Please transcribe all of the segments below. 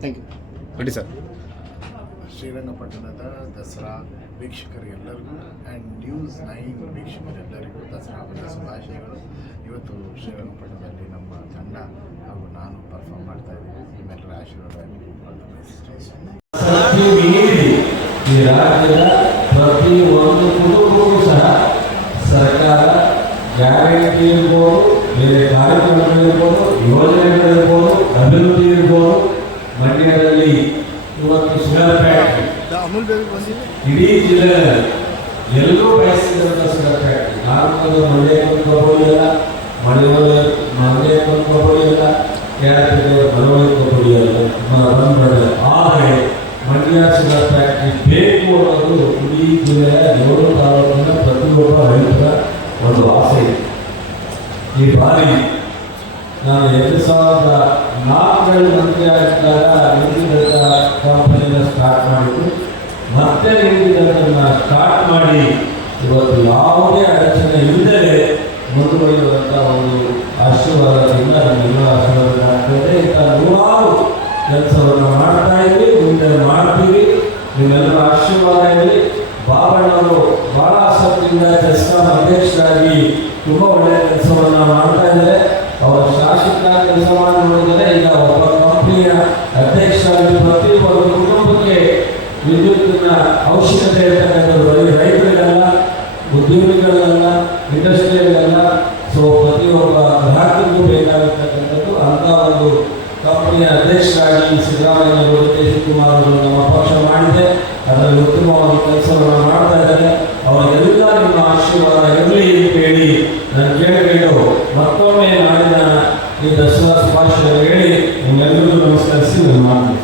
Thank you ready sir. ಶ್ರೀರಂಗಪಟ್ಟಣದ ದಸರಾ ವೀಕ್ಷಕರಿಗೆಲ್ಲರಿಗೂ and news nine ವೀಕ್ಷಕರೆಲ್ಲರಿಗೂ ದಸರಾ ಹಬ್ಬದ ಶುಭಾಶಯಗಳು. ಇವತ್ತು ಶ್ರೀರಂಗಪಟ್ಟಣದಲ್ಲಿ ನಮ್ಮ ತಂಡ ಹಾಗೂ ನಾನು ಪರ್ಫಾರ್ಮ್ ಮಾಡ್ತಾ ಇದ್ದೀನಿ ನಿಮ್ಮೆಲ್ಲರ ಆಶೀರ್ವಾದ ಈ ರಾಜ್ಯದ ಪ್ರತಿ ಒಂದು ಕುಟುಂಬಕ್ಕೂ ಸಹ ಸರ್ಕಾರ ಗ್ಯಾರಂಟಿ ಇರ್ಬೋದು ಬೇರೆ ಕಾರ್ಯಕ್ರಮಗಳಿರ್ಬೋದು ಯೋಜನೆಗಳಿರ್ಬೋದು ಅಭಿವೃದ್ಧಿ ಇರ್ಬೋದು ಮಂಡ್ಯದಲ್ಲಿ ಇವತ್ತು ಫ್ಯಾಕ್ಟ್ರಿ ಇಡೀ ಜಿಲ್ಲೆಯಲ್ಲಿ ಎಲ್ಲರೂ ಬಯಸಿದಂಥ ಫ್ಯಾಕ್ಟ್ರಿ ನಾಲ್ಕು ಮಂಡ್ಯ ಕೊಂಡ್ಕೊಬೋದಿಲ್ಲ ಮಳೆಯೊಳ ಮಂಡ್ಯ ಕೊಂಡ್ಕೊಬೋದಿಲ್ಲ ಕೇರಳಕ್ಕೆ ಬರವಣಿಗೆ ಕೊಂಡ್ಕೊಬೋದಿಲ್ಲ ಬಂದ್ಬಿಡಲ್ಲ ಆದರೆ ಮಂಡ್ಯ ಫ್ಯಾಕ್ಟ್ರಿ ಬೇಕು ಅನ್ನೋದು ಇಡೀ ಜಿಲ್ಲೆಯ ಏಳು ತಾಲೂಕಿನ ಪ್ರತಿಯೊಬ್ಬ ರೈತರ ಒಂದು ಆಸೆ ಈ ಬಾರಿ ನಾನು ಎರಡು ಸಾವಿರದ ನಾಲ್ಕರಲ್ಲಿ ಮಂತ್ರಿ ಆಗಿದ್ದಾಗ ಇಂಡಿಗಲ್ಟ ಕಂಪನಿನ ಸ್ಟಾರ್ಟ್ ಮಾಡಿದ್ದು. ಮತ್ತೆ ಇಂಡಿಗಲ್ಟನ್ನು ಸ್ಟಾರ್ಟ್ ಮಾಡಿ, ಇವತ್ತು ಯಾವುದೇ ಅಡಚಣೆ ಇಲ್ಲದೆ ಮುಂದುವರಿಯುವಂಥ ಒಂದು ಆಶೀರ್ವಾದದಿಂದ ನಮ್ಮೆಲ್ಲ ಆಶೀರ್ವಾದ ಆಗ್ತದೆ ಇಂಥ ನೂರಾರು ಕೆಲಸವನ್ನು ಮಾಡ್ತಾ ಇದ್ವಿ ಮುಂದೆ ಮಾಡ್ತೀವಿ. ನಿಮ್ಮೆಲ್ಲರ ಆಶೀರ್ವಾದ ಇರಲಿ. ಬಾಬಣ್ಣವರು ಭಾಳ ಆಸಕ್ತಿಯಿಂದ ಜಸ್ಕಾಂ ಅಧ್ಯಕ್ಷರಾಗಿ ತುಂಬ ಒಳ್ಳೆಯ ಕೆಲಸವನ್ನು ಮಾಡ್ತಾ ಇದ್ದಾರೆ. ಅವರ ಶಾಸಕ ಕೆಲಸ ಮಾಡಿ ನೋಡಿದರೆ ಈಗ ಒಬ್ಬ ಕಂಪನಿಯ ಅಧ್ಯಕ್ಷರಾಗಿ ಪ್ರತಿ ಕುಟುಂಬಕ್ಕೆ ವಿದ್ಯುತ್ತಿನ ಅವಶ್ಯಕತೆ ಇರ್ತಕ್ಕಂಥದ್ದು. ಬರೀ ರೈತರಿಗಲ್ಲ ಉದ್ಯೋಗಿಗಳಿಗಲ್ಲ ಇಂಡಸ್ಟ್ರಿಯಲ್ಗಲ್ಲ. ಸೊ ಪ್ರತಿಯೊಬ್ಬ ಗ್ರಾಹಕರಿಗೂ ಬೇಕಾಗಿರ್ತಕ್ಕಂಥದ್ದು ಅಂಥ ಒಂದು ಕಂಪನಿಯ ಅಧ್ಯಕ್ಷರಾಗಿ ಸಿದ್ದರಾಮಯ್ಯ ಅವರು ಕೆ ಶಿವಕುಮಾರ್ ಅವರು ನಮ್ಮ ಪಕ್ಷ ಮಾಡಿದೆ. ಅದರಲ್ಲಿ ಉತ್ತಮವಾದ ಕೆಲಸವನ್ನು ಮಾಡ್ತಾ ಇದ್ದಾರೆ. ಅವರಿಗೆಲ್ಲ ನಿಮ್ಮ ಆಶೀರ್ವಾದ ಇರಲಿ ಅಂತ ಹೇಳಿ ನಾನು ಕೇಳಬೇಕು ಮತ್ತೊಮ್ಮೆ ನಾಡಿನ ಈ ದಸರಾ ಶುಭಾಶಯ ಹೇಳಿ ನಿಮ್ಮೆಲ್ಲರಿಗೂ ನಮಸ್ಕರಿಸಿ ನಾನು ಮಾಡ್ತೀನಿ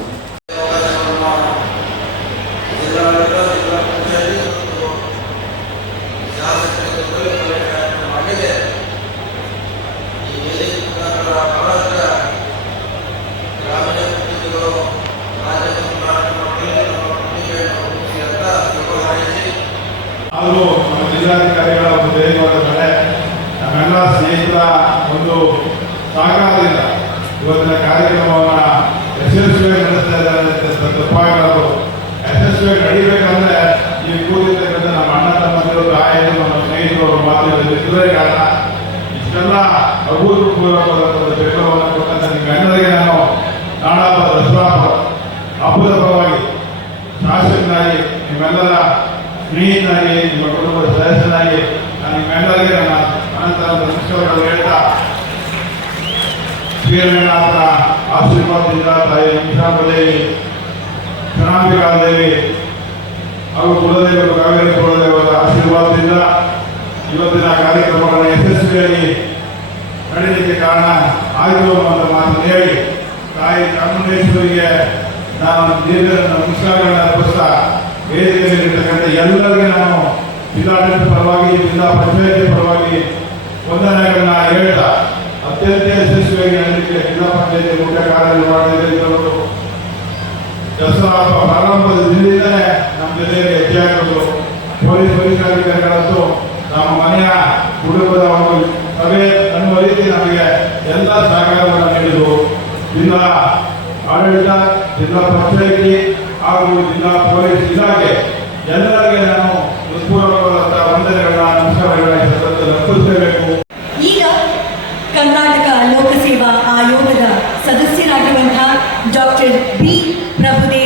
ಹಾಗೂ ನಮ್ಮ ಜಿಲ್ಲಾಧಿಕಾರಿಗಳ ಒಂದು ದೈವವಾದ ಕಡೆ ನಮ್ಮೆಲ್ಲ ಸ್ನೇಹಿತರ ಒಂದು ಸಹಕಾರದಿಂದ ಇವತ್ತಿನ ಕಾರ್ಯಕ್ರಮವನ್ನು ಯಶಸ್ವಿಯಾಗಿ ನಡೆಸ್ತಾ ಇದ್ದಾರೆ ಅಂತ ತಪ್ಪಾಗಲಾರದು ಯಶಸ್ವಿಯಾಗಿ ನಡಿಬೇಕಂದ್ರೆ ಈ ಕೂಡಿರ್ತಕ್ಕಂಥ ನಮ್ಮ ಅಣ್ಣ ತಮ್ಮಂದಿರು ತಾಯಿಯರು ನಮ್ಮ ಸ್ನೇಹಿತರು ಕಾರಣ ಇಷ್ಟೆಲ್ಲ ಅಭೂತಪೂರ್ವಕವಾದಂಥ ಒಂದು ಬೆಂಬಲವನ್ನು ಕೊಟ್ಟಂತ ನಿಮ್ಮೆಲ್ಲರಿಗೆ ನಾನು ನಾಡಾಪ ದಸರಾ ಅಭೂತಪರವಾಗಿ ಪರವಾಗಿ ಶಾಸಕನಾಗಿ, ನಿಮ್ಮೆಲ್ಲರ ಸ್ನೇಹಿತನಾಗಿ, ನಿಮ್ಮ ಕುಟುಂಬದ ಸದಸ್ಯನಾಗಿ ನಾನು ನಿಮ್ಮೆಲ್ಲರಿಗೆ ನನ್ನ ಅನಂತರ ನಮಸ್ಕಾರಗಳು ಹೇಳ್ತಾ ಶ್ರೀರಂಗನಾಥನ ಆಶೀರ್ವಾದದಿಂದ ತಾಯಿ ನಿಮಿಷಾಂಬದೇವಿ ಚನಾಂಬಿಕಾದೇವಿ ಹಾಗೂ ಕುಲದೇವರು ಕಾವೇರಿ ಕುಲದೇವರ ಆಶೀರ್ವಾದದಿಂದ ಇವತ್ತಿನ ಕಾರ್ಯಕ್ರಮಗಳನ್ನು ಯಶಸ್ವಿಯಾಗಿ ನಡೆಯಲಿಕ್ಕೆ ಕಾರಣ ಆಯಿತು ಅನ್ನುವಂಥ ಮಾತನ್ನು ಹೇಳಿ ತಾಯಿ ಚಾಮುಂಡೇಶ್ವರಿಗೆ ನಾನು ದೀರ್ಘ ನಮಸ್ಕಾರಗಳನ್ನು ಅರ್ಪಿಸ್ತಾ ವೇದಿಕೆಯಲ್ಲಿರ್ತಕ್ಕಂಥ ಎಲ್ಲರಿಗೆ ನಾನು ಜಿಲ್ಲಾಡಳಿತ ಪರವಾಗಿ, ಜಿಲ್ಲಾ ಪಂಚಾಯತಿ ಪರವಾಗಿ ವಂದನೆಗಳನ್ನ ಹೇಳ್ತಾ ಅತ್ಯಂತ ಯಶಸ್ವಿಯಾಗಿ ನಡೆಯಲಿಕ್ಕೆ ಜಿಲ್ಲಾ ಪಂಚಾಯತಿ ಮುಖ್ಯ ಕಾರ್ಯನಿರ್ವಹಣೆಯಲ್ಲಿ ದಸರಾ ಪ್ರಾರಂಭದಿಂದಲೇ ನಮ್ಮ ಜೊತೆಗೆ ಹೆಚ್ಚಾಗಿರೋದು ಪೊಲೀಸ್ ವರಿಷ್ಠಾಧಿಕಾರಿಗಳಂತೂ ನಮ್ಮ ಮನೆಯ ಕುಟುಂಬದ ಒಂದು ಸಭೆ ಅನ್ನುವ ರೀತಿ ನಮಗೆ ಎಲ್ಲ ನೀಡಿದರು ಜಿಲ್ಲಾ ಆಡಳಿತ, ಜಿಲ್ಲಾ ಪಂಚಾಯಿತಿ ಹಾಗೂ ಜಿಲ್ಲಾ ಪೊಲೀಸ್ ಇಲಾಖೆ ಎಲ್ಲರಿಗೆ ನಾನು ಹೃತ್ಪೂರ್ವಕವಾದ ವಂದನೆಗಳ ನಮಸ್ಕಾರಗಳ ಅರ್ಪಿಸಬೇಕು ಈಗ ಕರ್ನಾಟಕ ಲೋಕಸೇವಾ ಆಯೋಗದ ಸದಸ್ಯರಾಗಿರುವಂತಹ ಡಾಕ್ಟರ್ ಬಿ. ಪ್ರಭುದೇವ್